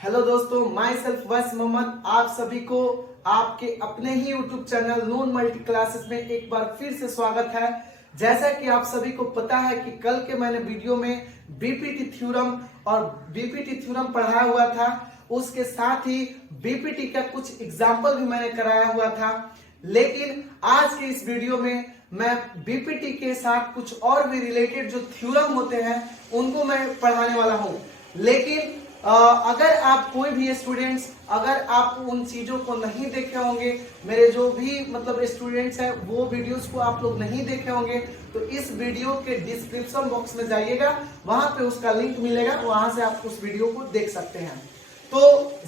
Hello दोस्तों, my self वैस मोहम्मद आप सभी को आपके अपने ही यूट्यूब चैनल नून मल्टी क्लासेस में एक बार फिर से स्वागत है। जैसा कि आप सभी को पता है कि कल के मैंने वीडियो में बीपीटी थ्योरम और बीपीटी थ्योरम पढ़ाया हुआ था, उसके साथ ही बीपीटी का कुछ एग्जाम्पल भी मैंने कराया हुआ था। लेकिन आज के इस वीडियो में मैं बीपीटी के साथ कुछ और भी रिलेटेड जो थ्योरम होते हैं उनको मैं पढ़ाने वाला हूं। लेकिन अगर आप कोई भी स्टूडेंट्स अगर आप उन चीजों को नहीं देखे होंगे, मेरे जो भी मतलब स्टूडेंट्स हैं वो वीडियोस को आप लोग नहीं देखे होंगे, तो इस वीडियो के डिस्क्रिप्शन बॉक्स में जाइएगा, वहां पे उसका लिंक मिलेगा, वहां से आप उस वीडियो को देख सकते हैं। तो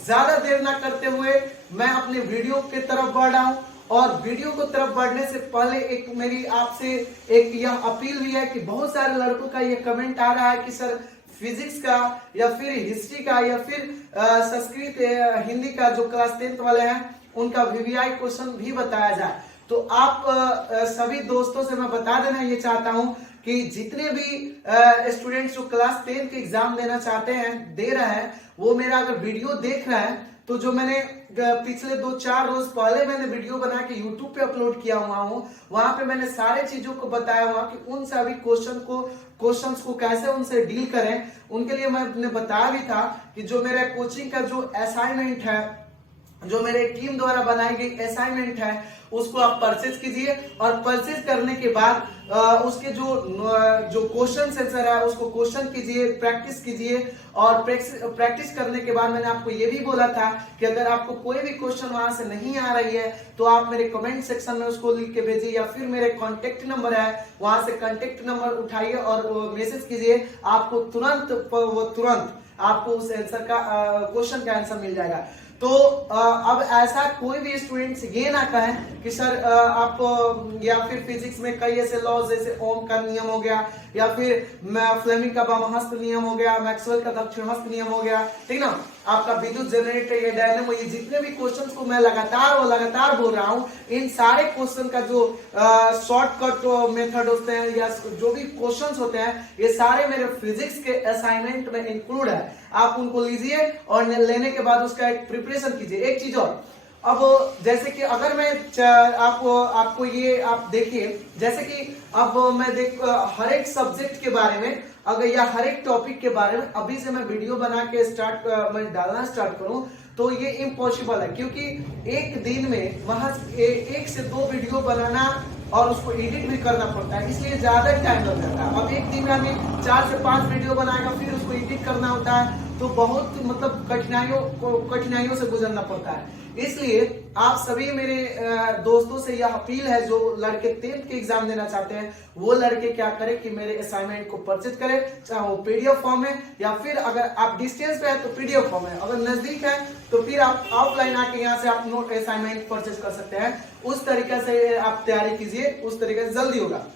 ज्यादा देर ना करते हुए मैं अपने वीडियो की तरफ बढ़ रहा हूं। और वीडियो को तरफ बढ़ने से पहले एक मेरी आपसे एक यह अपील भी है कि बहुत सारे लड़कों का यह कमेंट आ रहा है कि सर फिजिक्स का या फिर हिस्ट्री का या फिर संस्कृत हिंदी का जो क्लास 10th वाले हैं उनका वीवीआई क्वेश्चन भी बताया जाए। तो आप सभी दोस्तों से मैं बता देना ये चाहता हूं कि जितने भी स्टूडेंट्स जो क्लास 10 के एग्जाम देना चाहते हैं दे रहे हैं, वो मेरा अगर वीडियो देख रहे हैं तो जो मैंने पिछले 2-4 रोज पहले मैंने वीडियो बना के YouTube पे अपलोड किया हुआ हूँ, वहां पे मैंने सारे चीजों को बताया हुआ कि उन सभी क्वेश्चंस को कैसे उनसे डील करें। उनके लिए मैंने बताया भी था कि जो मेरा कोचिंग का जो असाइनमेंट है, जो मेरे टीम द्वारा बनाई गई असाइनमेंट है, उसको आप परचेज कीजिए और परचेज करने के बाद उसके जो क्वेश्चन आंसर है उसको क्वेश्चन कीजिए, प्रैक्टिस कीजिए। और प्रैक्टिस करने के बाद मैंने आपको ये भी बोला था कि अगर आपको कोई भी क्वेश्चन वहां से नहीं आ रही है तो आप मेरे कमेंट सेक्शन में उसको लिख के भेजिए, या फिर मेरे कॉन्टेक्ट नंबर है वहां से कॉन्टेक्ट नंबर उठाइए और मैसेज कीजिए, आपको तुरंत आपको उस आंसर का क्वेश्चन का आंसर मिल जाएगा। तो अब ऐसा कोई भी स्टूडेंट्स ये ना कहें कि सर आप या फिर फिजिक्स में कई ऐसे लॉज जैसे ओम का नियम हो गया, या फिर फ्लेमिंग का वामहस्त नियम हो गया, मैक्सवेल का दक्षिणहस्त नियम हो गया, ठीक ना, आपका विद्युत जनरेटर, ये डायनेमो, ये जितने भी क्वेश्चंस को मैं लगातार बोल रहा हूं, इन सारे क्वेश्चन का जो शॉर्टकट मेथड होते हैं या जो भी क्वेश्चंस होते हैं, ये सारे मेरे फिजिक्स के असाइनमेंट में इंक्लूड है। आप उनको लीजिए और लेने के बाद उसका एक प्रिपरेशन कीजिए। एक चीज और, अब जैसे कि अगर मैं आपको ये आप देखिए, जैसे कि अब मैं हर एक सब्जेक्ट के बारे में अगर या हर एक टॉपिक के बारे में अभी से मैं वीडियो बना के मैं डालना स्टार्ट करूं तो ये इम्पॉसिबल है, क्योंकि एक दिन में महज 1 से 2 वीडियो बनाना और उसको एडिट भी करना पड़ता है, इसलिए ज्यादा टाइम लग जाता है। अब एक दिन में हमें 4 से 5 वीडियो बनाएगा, फिर उसको एडिट करना होता है, तो बहुत मतलब कठिनाइयों से गुजरना पड़ता है। इसलिए आप सभी मेरे दोस्तों से यह अपील है, जो लड़के 10th के एग्जाम देना चाहते हैं वो लड़के क्या करें कि मेरे असाइनमेंट को परचेज करें, चाहे वो पीडीएफ फॉर्म में या फिर अगर आप डिस्टेंस पे है तो पीडीएफ फॉर्म में, अगर नजदीक है तो फिर आप ऑफलाइन आके यहाँ से आप नोट असाइनमेंट परचेज कर सकते हैं। उस तरीके से आप तैयारी कीजिए, उस तरीके से जल्दी होगा।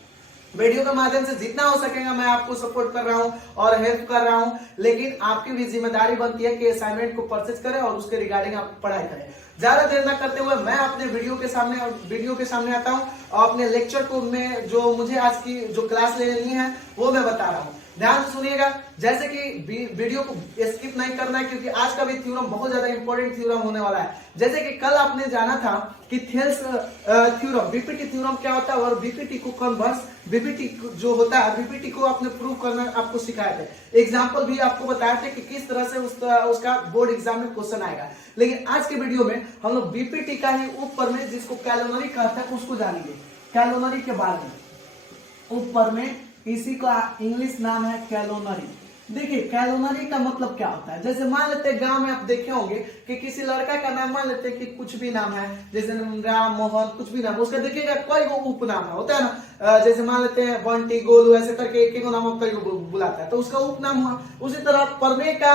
वीडियो के माध्यम से जितना हो सकेगा मैं आपको सपोर्ट कर रहा हूं और हेल्प कर रहा हूं, लेकिन आपकी भी जिम्मेदारी बनती है कि असाइनमेंट को परचेज करें और उसके रिगार्डिंग आप पढ़ाई करें। ज्यादा देर ना करते हुए मैं अपने वीडियो के सामने आता हूं और अपने लेक्चर को में जो मुझे आज की जो क्लास लेनी है वो मैं बता रहा हूं। ध्यान से सुनिएगा, जैसे कि वीडियो को स्किप नहीं करना है, क्योंकि आज का भी थ्योरम बहुत ज्यादा इंपॉर्टेंट थ्योरम होने वाला है। जैसे कि कल आपने जाना था कि थेल्स थ्योरम, बीपीटी थ्योरम क्या होता है और बीपीटी को कन्वर्स बीपीटी जो होता है, बीपीटी को आपने प्रूव करना आपको सिखाए थे, एग्जाम्पल भी आपको बताए थे कि किस तरह से उसका बोर्ड एग्जाम में क्वेश्चन आएगा। लेकिन आज के वीडियो में हम लोग बीपीटी का ही ऊपर में जिसको कैलोनरी कहते हैं उसको जानेंगे, कैलोनरी के बारे में। ऊपर में इसी का इंग्लिश नाम है कैलोनरी। देखिए कैलोनरी का मतलब क्या होता है, जैसे मान लेते हैं गांव में आप देखे होंगे कि किसी लड़का का नाम मान लेते हैं कि कुछ भी नाम है, जैसे राम, मोहन, कुछ भी नाम, उसका देखिएगा कोई वो उपनाम है होता है ना, जैसे मान लेते हैं बंटी, गोलू, ऐसे करके एक नाम कई बुलाता है तो उसका उपनाम हुआ। उसी तरह परमे का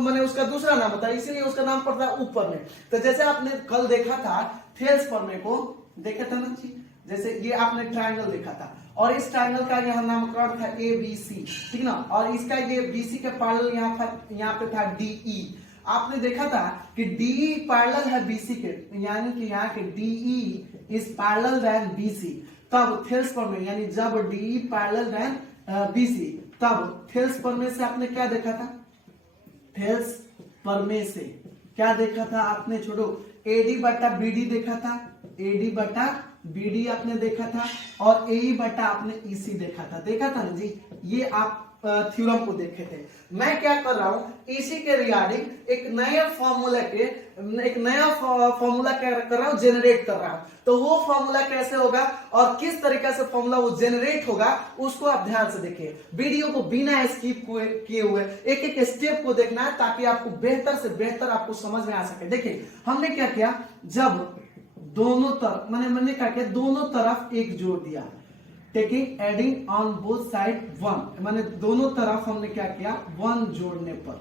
मैंने उसका दूसरा नाम होता है, इसीलिए उसका नाम पड़ता है ऊपर में। तो जैसे आपने कल देखा था थेल्स परमे को देखा था ना जी, जैसे ये आपने ट्रायंगल देखा था और इस ट्रायंगल का यहाँ नामकरण था ABC, ठीक ना, और इसका ये BC के पैरेलल यहाँ पे था DE। आपने देखा था कि DE पैरेलल है BC के, यानी कि यहाँ के DE is parallel then BC, तब थेल्स परमे यानी जब DE पैरेलल देन BC तब थेल्स परमे से आपने क्या देखा था, थेल्स परमे से क्या देखा था आपने, छोड़ो, एडी बटा बीडी देखा था, एडी बटा बीडी आपने देखा था, और एई बटा आपने ईसी देखा था ना जी। ये आप थ्योरम को देखे थे। मैं क्या कर रहा हूं, इसी के रिगार्डिंग एक नया फॉर्मूला क्या कर रहा हूं, जेनरेट कर रहा हूं। तो वो फॉर्मूला कैसे होगा और किस तरीके से फॉर्मूला वो जेनरेट होगा उसको आप ध्यान से देखिए। वीडियो को बिना स्किप किए हुए एक एक स्टेप को देखना है ताकि आपको बेहतर से बेहतर आपको समझ में आ सके। देखिए हमने क्या किया, जब दोनों तरफ मैंने क्या किया, दोनों तरफ एक जोड़ दिया, taking adding on both side 1, मैंने दोनों तरफ हमने क्या किया, 1 जोड़ने पर,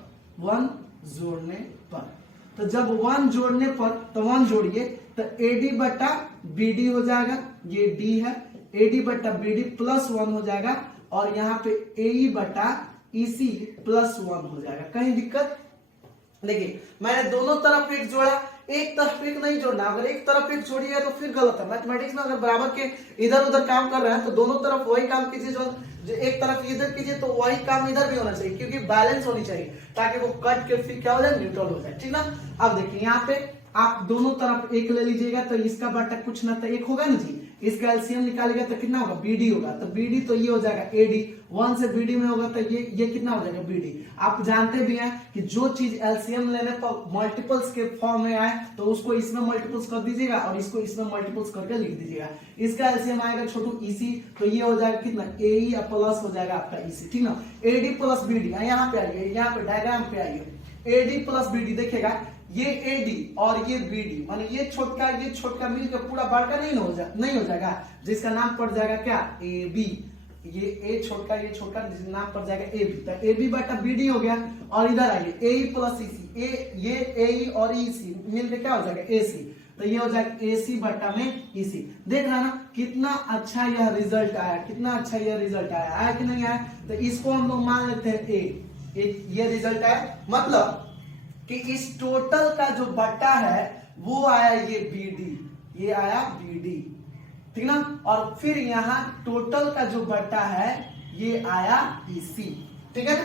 तो जब 1 जोड़ने पर, तो 1 जोड़िए तो एडी बटा बीडी हो जाएगा, ये डी है, एडी बटा बीडी प्लस 1 हो जाएगा, और यहाँ पे एई बटा ईसी प्लस 1 हो जाएगा। कहीं दिक्कत? देखिए मैंने दोनों तरफ एक जोड़ा, एक तरफ एक नहीं जोड़ना। अगर एक तरफ एक जोड़िए तो फिर गलत है। मैथमेटिक्स में अगर बराबर के इधर उधर काम कर रहे हैं तो दोनों तरफ वही काम कीजिए, जो एक तरफ इधर कीजिए तो वही काम इधर भी होना चाहिए, क्योंकि बैलेंस होनी चाहिए ताकि वो कट के फिर क्या हो जाए, न्यूट्रल हो जाए, ठीक ना। अब देखिए यहाँ पे आप दोनों तरफ एक ले लीजिएगा तो इसका बटा कुछ ना तो एक होगा ना जी, इसका एलसीएम निकालेगा तो कितना होगा, बीडी होगा, तो बीडी तो ये हो जाएगा एडी, 1 से बीडी में होगा तो ये कितना हो जाएगा, बीडी। आप जानते भी हैं कि जो चीज एलसीएम लेने पर मल्टीपल्स के फॉर्म में आए तो उसको इसमें मल्टीपल्स कर दीजिएगा और इसको इसमें मल्टीपल्स करके लिख दीजिएगा। इसका एलसीएम आएगा छोटू ईसी, तो ये हो जाएगा कितना, एई प्लस हो जाएगा आपका ईसी, ठीक ना। एडी प्लस बीडी, यहाँ पे आइए, यहाँ पे डायग्राम पे आइए, एडी प्लस बीडी देखिएगा, ये एडी और ये बीडी, माने ये छोटका मिलकर पूरा बड़का नहीं हो जाएगा, जिसका नाम पड़ जाएगा क्या, ए बी। ये ए छोटका, ये छोटका, जिसका नाम पड़ जाएगा ए बी, तो ए बी बटा बीडी हो गया। और इधर आइए, ए प्लस ईसी, ये ए और ईसी मिलकर क्या हो जाएगा, एसी, तो ये हो जाएगा एसी बटा में ईसी। देख रहा ना कितना अच्छा यह रिजल्ट आया, कितना अच्छा यह रिजल्ट आया कि नहीं आया। तो इसको हम लोग मान लेते हैं ए, ये रिजल्ट आया, मतलब कि इस टोटल का जो बटा है वो आया ये बीडी, ये आया बीडी, ठीक ना। और फिर यहाँ टोटल का जो बटा है ये आया ईसी, ठीक है ना।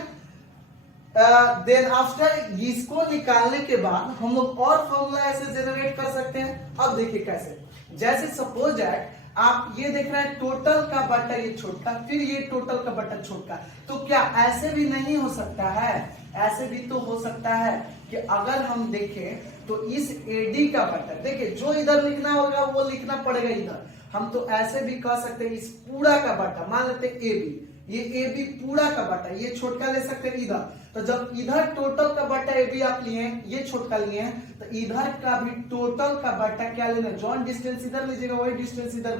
देन आफ्टर इसको निकालने के बाद हम लोग और फॉर्मूला ऐसे जनरेट कर सकते हैं। अब देखिए कैसे, जैसे सपोज दैट आप ये देख रहे हैं टोटल का बटा ये छोटा, फिर ये टोटल का बटा छोटा, तो क्या ऐसे भी नहीं हो सकता है, ऐसे भी तो हो सकता है कि अगर हम देखें तो इस एडी का बटा, देखिए जो इधर लिखना होगा वो लिखना पड़ेगा इधर। हम तो ऐसे भी कह सकते हैं इस पूरा का बटा, मान लेते हैं ए बी, ये ए बी पूरा का बटा, ये छोटका ले सकते हैं इधर। तो जब इधर टोटल का बटा ए बी आप लिए, ये छोटका लिए हैं, तो इधर का भी टोटल का बटा क्या लेना, जॉन डिस्टेंस इधर लीजिएगा, वही डिस्टेंस इधर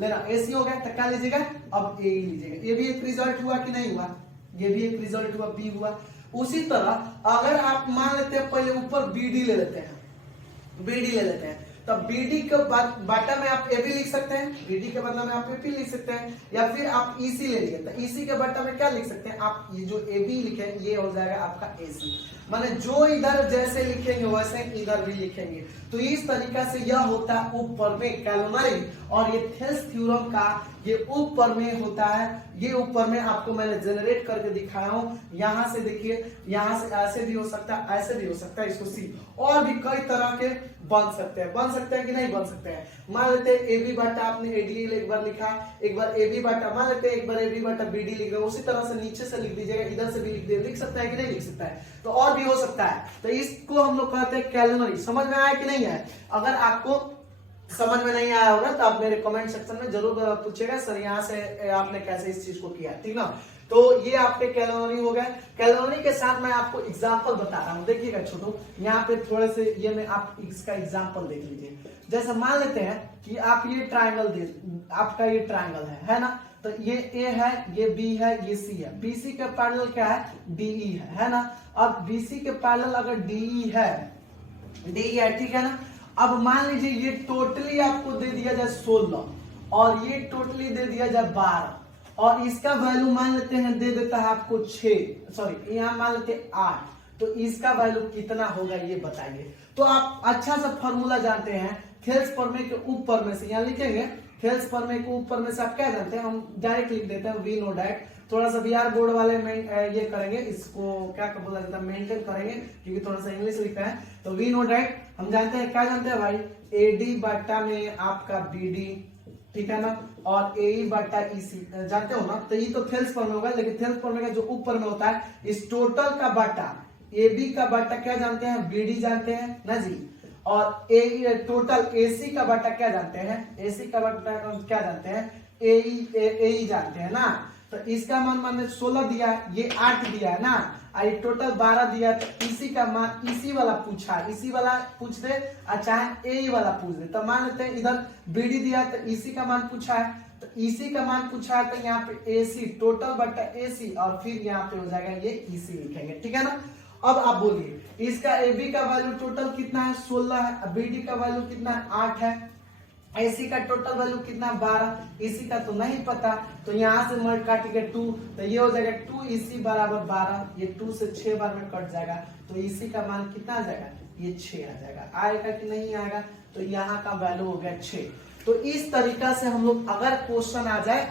लेना, एसी हो गया, तो क्या लीजिएगा, अब ए लीजिएगा। ये भी एक रिजल्ट हुआ कि नहीं हुआ, ये भी एक रिजल्ट हुआ, बी हुआ। उसी तरह अगर आप मान लेते हैं पहले ऊपर बीडी ले लेते हैं, बीडी ले लेते हैं, तब बीडी के बाटा में आप ए बी लिख सकते हैं, बीडी के बदला में आप ए पी लिख सकते हैं, या फिर आप ईसी ले लिए तो ईसी के बाटा में क्या लिख सकते हैं आप, ये जो ए बी लिखे ये हो जाएगा आपका एसी। माने जो इधर जैसे लिखेंगे वैसे इधर भी लिखेंगे। तो इस तरीका से यह होता है ऊपर में कैलोमरी, और ये थेल्स थ्योरम का ये ऊपर में होता है। ये ऊपर में आपको मैंने जनरेट करके दिखाया हूं। यहां से देखिए, यहां से ऐसे भी हो सकता है, ऐसे भी हो सकता है, इसको सी और भी कई तरह के बन सकते हैं कि नहीं बन सकते हैं। मान लेते हैं ए बी बाटा आपने एडी एक बार लिखा, एक बार ए बी बाटा, मान लेते हैं एक बार ए बी बाटा बी डी लिख रहे हो, उसी तरह से नीचे से लिख दीजिएगा, इधर से भी लिख सकता है कि नहीं लिख सकता है, तो और भी हो सकता है। तो इसको हम लोग कहते हैं कैलोमरी। समझ में आया कि नहीं आया? अगर आपको समझ में नहीं आया होगा तो आप मेरे कमेंट सेक्शन में जरूर पूछेगा, सर यहाँ से आपने कैसे इस चीज को किया, ठीक ना। तो ये आपके कैलोरी हो गए। कैलोरी के साथ मैं आपको एग्जांपल बता रहा हूँ, देखिएगा छोटू, यहाँ पे थोड़े से ये मैं आप इसका एग्जांपल देख लीजिए। जैसे मान लेते हैं कि आप ये ट्राइंगल आपका ये ट्राइंगल है ना, तो ये ए है, ये बी है, ये सी है, बीसी के पैरेलल क्या है, डीई है ना। अब बीसी के पैरेलल अगर डीई है, ठीक है ना। अब मान लीजिए ये टोटली आपको दे दिया जाए 16 और ये टोटली दे दिया जाए 12, और इसका वैल्यू मान लेते हैं दे देता है आपको 6, सॉरी यहाँ मान लेते हैं 8, तो इसका वैल्यू कितना होगा ये बताइए। तो आप अच्छा सा फॉर्मूला जानते हैं, थेल्स प्रमेय के ऊपर में से यहाँ लिखेंगे, थेल्स प्रमेय के ऊपर में से आप क्या जानते हैं, हम डायरेक्ट लिख देते हैं वी नो डैट। थोड़ा सा बिहार बोर्ड वाले में ये करेंगे, इसको क्या बोला जाता है, मेंटेन करेंगे, क्योंकि थोड़ा सा इंग्लिश लिखा है। तो वी नो दैट, हम जानते हैं, क्या जानते हैं भाई, एडी बटा में आपका बीडी, ठीक है ना, और ए बटा ईसी जानते हो ना। तो ये तो थेल्स पर में होगा, लेकिन थेल्स पर में का जो ऊपर में होता है, इस टोटल का बटा ए बी का बटा क्या जानते हैं, बीडी जानते हैं ना जी, और ए टोटल एसी का बटा क्या जानते हैं, एसी का बटा क्या जानते हैं, ए जानते हैं ना। तो इसका मान ने 16 दिया, ये 8 दिया है ना, और टोटल 12 दिया। तो इसी का मान इसी वाला पूछा, इसी वाला पूछ दे, और चाहे ए वाला पूछ दे। तो मान लेते हैं इधर बीडी दिया, तो इसी का मान पूछा है, तो इसी का मान पूछा है, तो यहाँ पे एसी टोटल बटा एसी, और फिर यहाँ पे हो जाएगा ये इसी लिखेंगे, ठीक है ना। अब आप बोलिए, इसका एबी का वैल्यू टोटल कितना है, 16 है, बीडी का वैल्यू कितना है, 8 है, एसी का टोटल वैल्यू कितना, 12, इसी का तो नहीं पता, तो यहाँ से मल्ट काटेंगे 2, तो ये हो जाएगा 2 इसी बराबर 12, ये 2 से 6 बार में कट जाएगा, तो इसी का मान कितना आ जाएगा, ये 6 आ जाएगा। आएगा कि नहीं आएगा, तो यहाँ का वैल्यू हो गया 6। तो इस तरीका से हम लोग अगर क्वेश्चन आ जाए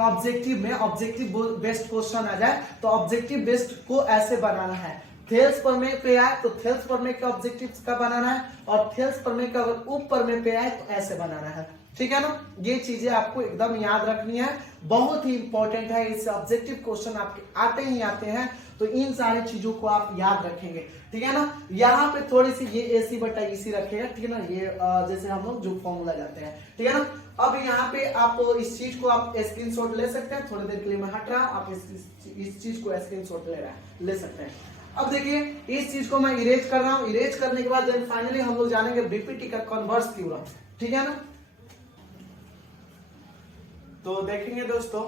ऑब्जेक्टिव में, ऑब्जेक्टिव बेस्ड क्वेश्चन आ जाए, तो ऑब्जेक्टिव बेस्ड को ऐसे बनाना है। थेल्स प्रमेय पे आए तो थेल्स प्रमेय के ऑब्जेक्टिव्स का बनाना है, और थेल्स प्रमेय का अगर उप प्रमेय पे आए तो ऐसे बनाना है, ठीक है ना। ये चीजें आपको एकदम याद रखनी है, बहुत ही इंपॉर्टेंट है। इससे ऑब्जेक्टिव क्वेश्चन आपके आते ही आते हैं, तो इन सारी चीजों को आप याद रखेंगे, ठीक है ना। यहाँ पे थोड़ी सी ये एसी बटा ईसी रखेगा, ठीक है ना, ये जैसे हम लोग जो फॉर्मूला जाते हैं, ठीक है ना। अब यहाँ पे आप इस चीज को आप स्क्रीनशॉट ले सकते हैं, थोड़ी देर के लिए मैं हट रहा, आप इस चीज को स्क्रीनशॉट ले सकते हैं। अब देखिए, इस चीज को मैं इरेज कर रहा हूं, इरेज करने के बाद देन फाइनली हम लोग जानेंगे बीपीटी का कन्वर्स थ्योरम, ठीक है ना। तो देखेंगे दोस्तों,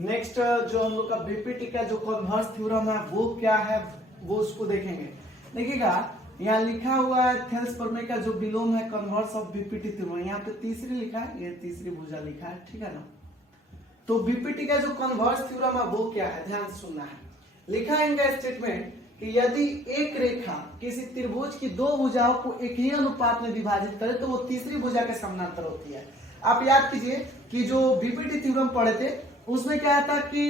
नेक्स्ट जो हम लोग का बीपीटी का जो कन्वर्स थ्योरम है वो क्या है, वो उसको देखेंगे। देखिएगा, यहाँ लिखा हुआ है थेल्स प्रमेय का जो विलोम है कन्वर्स ऑफ बीपीटी थ्योरम, यहाँ पे तीसरी लिखा है, ये तीसरी भुजा लिखा है, ठीक है ना। तो बीपीटी का जो कन्वर्स थ्योरम है वो क्या है, ध्यान से सुनना है। लिखा है इनका स्टेटमेंट कि यदि एक रेखा किसी त्रिभुज की दो भुजाओं को एक ही अनुपात में विभाजित करे तो वो तीसरी भुजा के समानांतर होती है। आप याद कीजिए कि जो बीपीटी थ्योरम पढ़े थे उसमें क्या था कि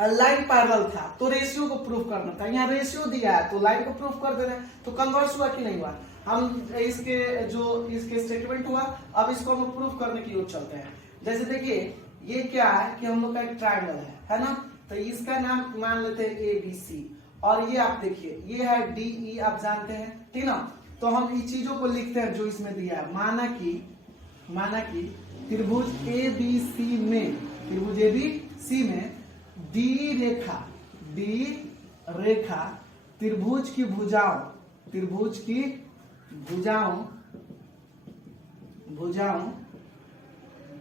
लाइन पैरेलल था, तो रेशियो को प्रूफ करना था। यहाँ रेशियो दिया है तो लाइन को प्रूफ कर देना है, तो कन्वर्स हुआ कि नहीं हुआ। हम इसके स्टेटमेंट हुआ, अब इसको हम प्रूफ करने की ओर चलते हैं। जैसे देखिए, ये क्या है कि हम लोग का एक ट्रायंगल है ना, तो इसका नाम मान लेते हैं ABC, और ये आप देखिए ये है DE, आप जानते हैं, ठीक ना। तो हम इस चीजों को लिखते हैं जो इसमें दिया है। माना कि त्रिभुज ABC में D रेखा त्रिभुज की भुजाओं,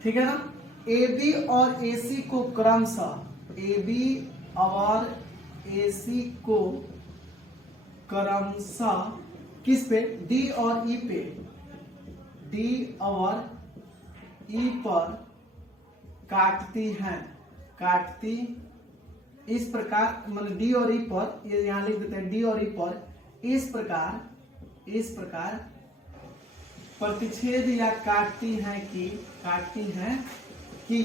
ठीक है ना, AB और AC को क्रमशः किस पे, D और E पर काटती इस प्रकार, मतलब D और E पर, ये यहां लिख देते हैं, D और E पर इस प्रकार प्रतिच्छेद या काटती हैं कि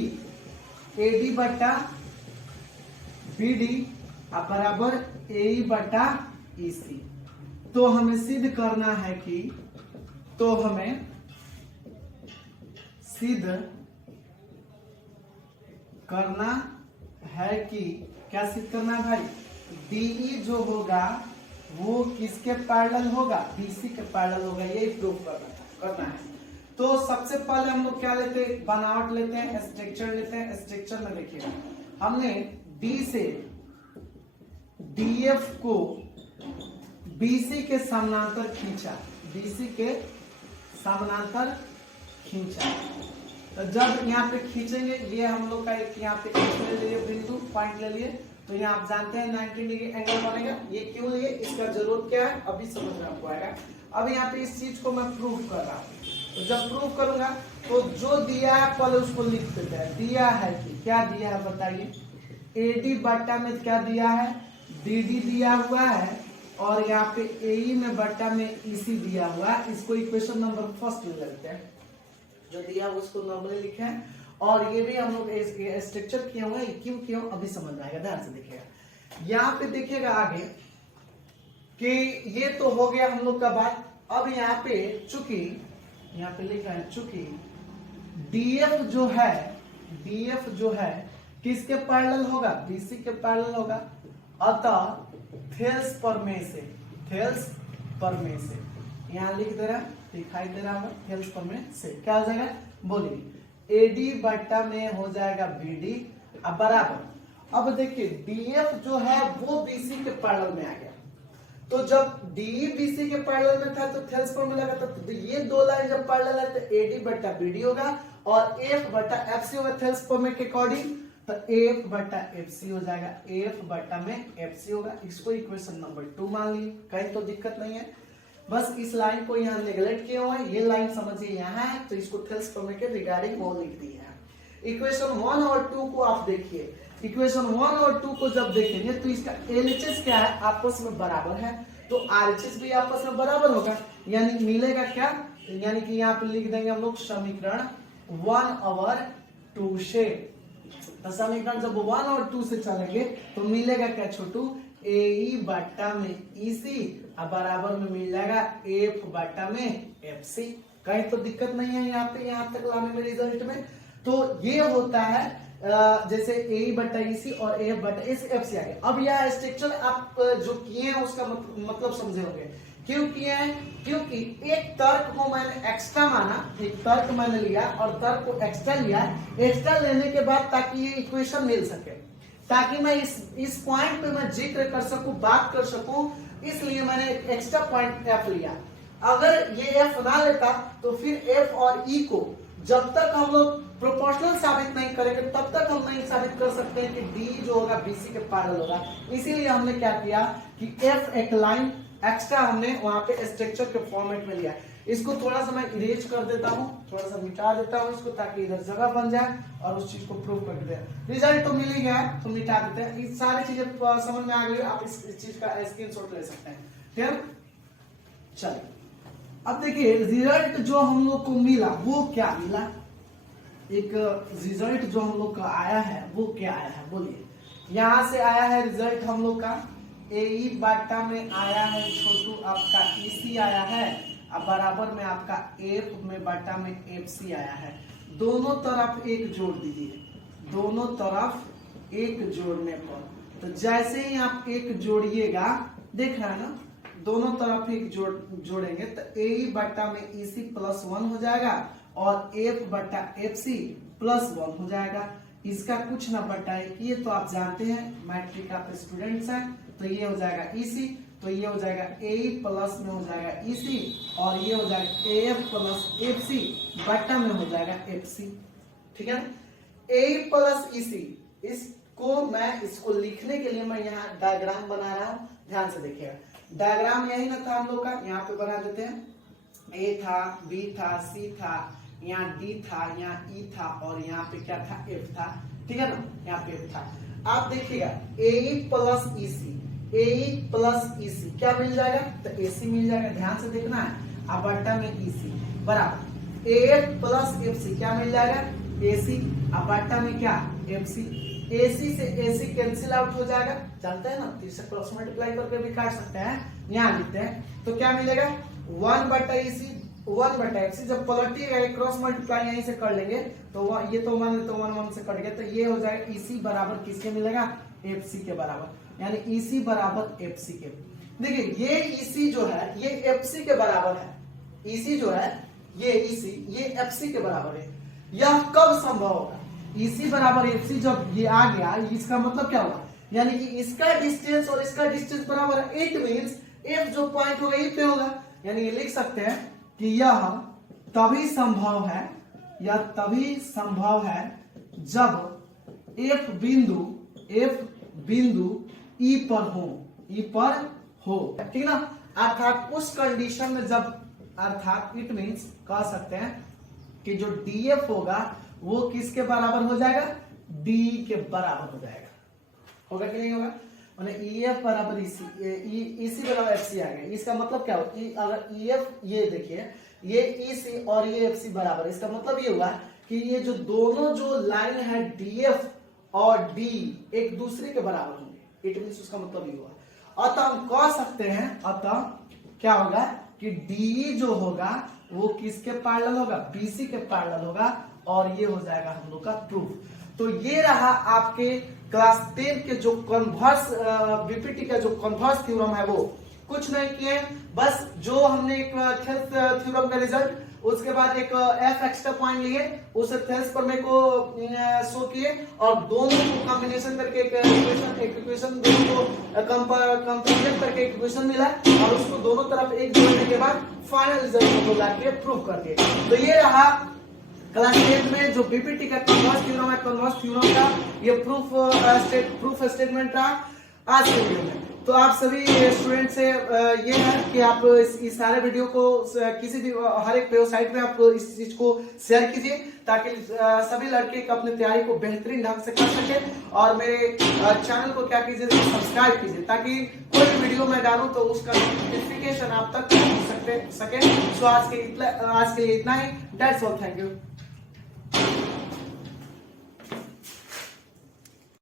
AD बटा BD बराबर AE बटा EC। तो हमें सिद्ध करना है कि क्या सिद्ध करना है भाई, DE जो होगा वो किसके पैरेलल होगा, BC के पैरेलल होगा, यही प्रूफ करना है। तो सबसे पहले हम लोग क्या लेते हैं, बनावट लेते हैं, स्ट्रक्चर लेते हैं। स्ट्रक्चर में देखिए, हमने D से DF को BC के समानांतर खींचा। तो जब यहाँ पे खींचेंगे, ये हम लोग का एक यहाँ पे ले लिए बिंदु, पॉइंट ले लिए, तो यहाँ आप जानते हैं 90 डिग्री एंगल बनेगा। ये क्यों लिए, इसका जरूरत क्या है, अभी समझ में आपको आएगा। अब यहाँ पे इस चीज को मैं प्रूव कर रहा हूँ, तो जब प्रूव करूंगा तो जो दिया है पहले उसको लिख देते हैं। दिया है कि क्या दिया है बताइए, AD बट्टा में क्या दिया है, DD दिया हुआ है, और यहाँ पे AE में बट्टा में EC दिया हुआ है। इसको इक्वेशन नंबर फर्स्ट ले लेते हैं, जो दिया उसको नॉर्मली लिखे हैं, और ये भी हम लोग स्ट्रक्चर किए हुए हैं। क्यों किए अभी समझ में आएगा, ध्यान से देखिएगा। यहाँ पे देखिएगा आगे कि ये तो हो गया हम लोग का बात। अब यहाँ पे चूंकि यहाँ पे लिखा है चूंकि डीएफ जो है किसके पैरेलल होगा, बीसी के पैरेलल होगा, अतः थेल्स पर में से यहाँ लिख दे रहा है, दिखाई दे रहा होगा, थेल्स पर में से क्या हो जाएगा बोलिए, एडी बट्टा में हो जाएगा बीडी अब बराबर। अब देखिए डीएफ जो है वो बीसी के पैरेलल में आ गया, तो जब डी बीसी के पैरेलल में था तो थेल्स पर में लगा था, तो ये दो लाइन जब पैरेलल है तो एडी बट्टा बीडी होगा और एफ बट्टा एफसी होगा थेल्स पर में के अकॉर्डिंग, तो एफ बट्टा एफसी हो जाएगा, एफ बट्टा में एफसी होगा। इसको इक्वेशन नंबर 2 मान ली, कहीं तो दिक्कत नहीं है। बस इस लाइन को यहाँ नेग्लेक्ट किए हुए हैं, ये लाइन समझिए यहाँ है, तो इसको थेल्स पर में के रिगार्डिंग वो लिख दी है। इक्वेशन 1 और 2 को आप देखिए, इक्वेशन 1 और 2 को जब देखेंगे तो इसका एलएचएस क्या है, आपस में बराबर है, तो आरएचएस भी आपस में बराबर होगा, यानी मिलेगा क्या, यानी कि यहाँ पे लिख देंगे हम लोग समीकरण 1/2 से। तो समीकरण जब 1 और 2 से चलेंगे तो मिलेगा क्या छोटू, ए बट्टा में ईसी बराबर में मिल जाएगा एफ बट्टा में एफसी। कहीं तो दिक्कत नहीं है यहाँ पे, यहाँ तक लाने में रिजल्ट में। तो ये होता है जैसे ए बट्टा ईसी और ए बट्टा एफसी आ गया। अब यह स्ट्रक्चर आप जो किए हैं उसका मतलब समझे होंगे, क्यों किए हैं, क्योंकि एक तर्क को मैंने एक्स्ट्रा माना, एक तर्क मैंने लिया और तर्क को एक्स्ट्रा लिया, एक्स्ट्रा लेने के बाद ताकि ये इक्वेशन मिल सके, ताकि मैं इस पॉइंट पे मैं जिक्र कर सकूं, बात कर सकूं, इसलिए मैंने एक एक्स्ट्रा पॉइंट एफ लिया। अगर ये एफ ना लेता तो फिर एफ और ई को जब तक हम लोग प्रोपोर्शनल साबित नहीं करेंगे तब तक हम नहीं साबित कर सकते हैं कि डी जो होगा बीसी के पैरेलल होगा। इसीलिए हमने क्या किया कि एफ एक लाइन एक्स्ट्रा हमने वहां पे स्ट्रक्चर के फॉर्मेट में लिया। इसको थोड़ा सा मैं इरेज कर देता हूं, थोड़ा सा मिटा देता हूं इसको, ताकि इधर जगह बन जाए और उस चीज को प्रूव कर दे। रिजल्ट तो मिल ही गया, तो मिटा देते हैं। ये सारी चीजें समझ में आ गई, आप इस चीज का स्क्रीनशॉट ले सकते हैं। ठीक है, चलिए अब देखिए रिजल्ट जो हम लोग को मिला वो क्या मिला, एक रिजल्ट जो हम लोग का आया है वो क्या आया है बोलिए। यहां से आया है रिजल्ट हम लोग का ए बाटा में आया है छोटू आपका ईसी आया है, अब बराबर में आपका एफ में बाटा में एफ सी आया है। दोनों तरफ एक जोड़ दीजिए, दोनों तरफ एक जोड़ने पर, तो जैसे ही आप एक जोड़िएगा, देख रहे हैं ना, दोनों तरफ एक जोड़ेंगे तो ए बट्टा में ईसी प्लस 1 हो जाएगा और एफ बट्टा एफ सी प्लस 1 हो जाएगा। इसका कुछ ना बटाए, ये तो आप जानते हैं, मैट्रिक आप स्टूडेंट्स हैं, तो ये हो जाएगा ईसी, तो ये हो जाएगा ए प्लस में हो जाएगा ईसी और ये हो जाएगा एफ प्लस एफ सी बट्टा में हो जाएगा एफ सी। ठीक है, ए प्लस ईसी, इसको मैं इसको लिखने के लिए मैं यहाँ डायग्राम बना रहा हूँ, ध्यान से देखिएगा। डायग्राम यही ना था हम लोग का, यहाँ पे बना देते हैं। ए था, बी था, सी था, यहाँ डी था, यहाँ ई था और यहाँ पे क्या था, एफ था। ठीक है ना, यहाँ पे एफ था। आप देखिएगा ए प्लस ईसी, ए प्लस ईसी क्या मिल जाएगा, तो एसी मिल जाएगा। ध्यान से देखना है, अब बट्टा में ईसी बराबर एफ प्लस एफ सी क्या मिल जाएगा, एसी, अब बट्टा में क्या, एफ सी। एसी से एसी कैंसिल आउट हो जाएगा, जानते हैं ना, तो इसे क्रॉस मल्टीप्लाई करके भी काट सकते हैं। यहाँ लिखते हैं तो क्या मिलेगा, 1 बटा ईसी 1 बटा एफ सी। जब पलटिएगा क्रॉस मल्टीप्लाई यहीं से कर लेंगे तो ये तो 1 तो 1 से कट गया, तो ये हो जाएगा ईसी बराबर किसके मिलेगा, एफ सी के बराबर, यानी ईसी बराबर एफ सी के। देखिए ये ईसी जो है ये एफ सी के बराबर है, ईसी जो है ये ईसी ये एफ सी के बराबर है। यह कब संभव होगा, ईसी बराबर एफ सी जब ये आ गया, इसका मतलब क्या होगा, यानी कि इसका डिस्टेंस और इसका डिस्टेंस बराबर है। इट मींस एफ जो पॉइंट होगा ये पे होगा, यानी ये लिख सकते हैं कि यह तभी संभव है, यह तभी संभव है जब एफ बिंदु ई पर हो, ठीक ना। अर्थात उस कंडीशन में जब, अर्थात इट मींस कह सकते हैं कि जो डीएफ होगा वो किसके बराबर हो जाएगा, डी के बराबर हो जाएगा। होगा कि नहीं होगा, माने ईएफ बराबर ईसी बराबर एफसी आ गया। इसका मतलब क्या हो, अगर ईएफ ये देखिए ये ईसी और ये एफसी बराबर, इसका मतलब ये हुआ कि ये जो दोनों जो लाइन है DF और D एक दूसरे के बराबर होंगे, इट मींस उसका मतलब ये हुआ। अतः हम कह सकते हैं, अतः क्या होगा कि DE जो होगा वो किसके पैरेलल होगा, BC के पैरेलल होगा, और ये हो जाएगा हम लोग का प्रूफ। तो ये रहा आपके क्लास 10 के जो कन्वर्स बीपीटी का जो कन्वर्स थ्योरम है, वो कुछ नहीं किए, बस जो हमने एक थेल्स थ्योरम का रिजल्ट, उसके बाद एक एफ एक्स्ट्रा पॉइंट लिए, उस थेल्स पर मेरे को शो किए, और दोनों को कॉम्बिनेशन करके एक इक्वेशन दोनों को कंपेरिजन करके एक इक्वेशन मिला, और उसको दोनों तरफ एक जोड़ने के बाद फाइनल रिजल्ट को लाके प्रूव कर दिए। तो ये रहा क्लास 10 में जो बीपीटी का कन्वर्स थ्योरम है, कन्वर्स थ्योरम का ये प्रूफ स्टेटमेंट रहा आज के वीडियो में। तो आप सभी स्टूडेंट से ये है कि आप इस सारे वीडियो को किसी भी हर एक वेबसाइट में आप इस चीज को शेयर कीजिए, ताकि सभी लड़के अपनी तैयारी को बेहतरीन ढंग से कर सके, और मेरे चैनल को क्या कीजिए, सब्सक्राइब कीजिए, ताकि कोई भी वीडियो मैं डालूं तो उसका नोटिफिकेशन आप तक पहुंच सके। सो आज के लिए इतना ही। That's all, thank you.